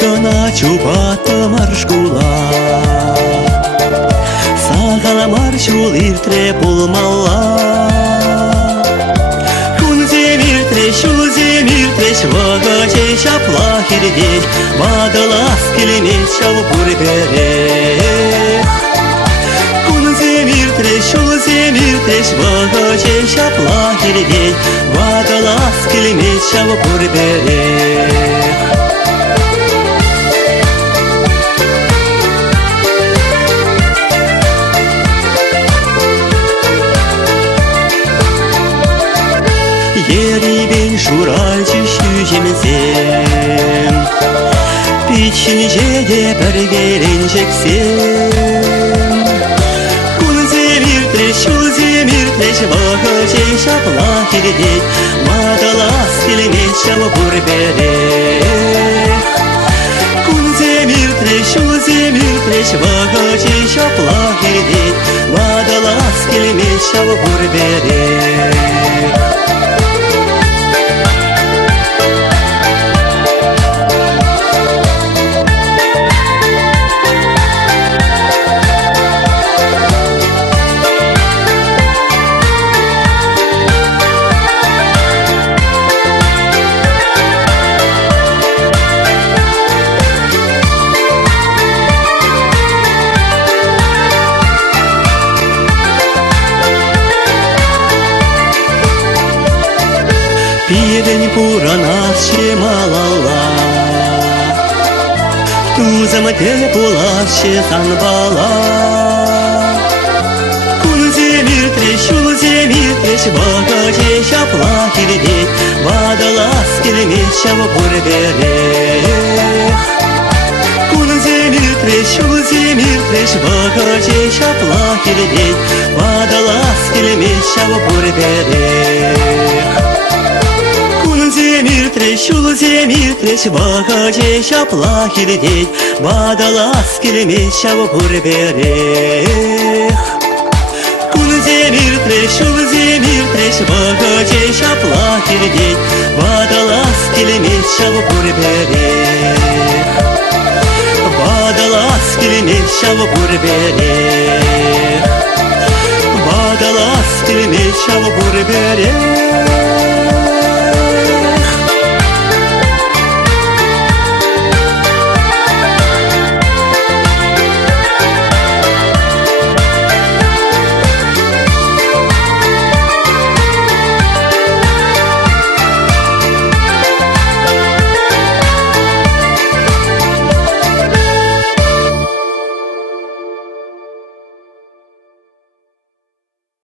гана чубата маршкула сагала маршул иртре булмалла Вагаче шапла хирдей, Мадалас келемет шау бурбере. Кун земир треш, Вагаче шапла хирдей, Мадалас келемет шау бурбере. Yeri ben şuracı şücemizim Biçince de bir geleceksin Kun zemir treş Vagacı şapla hirdek Madalas kelime şava burbere Kun zemir treş Vagacı şapla hirdek Madalas kelime şava burbere Пивень пуранас шемалала Тузамте пулаще санбала Кун земир треш Вагаче шапла хирдек Мадалас келемет шава бурбере Кун земир треш Вагаче шапла хирдек Мадалас келемет шава бурбере Zemir treş, Vagacı şapla hirdek Madalas kelime şava burbere Kun zemir treş, Vagacı şapla hirdek Madalas kelime şava burbere Madalas kelime şava burbere Madalas kelime şava burbere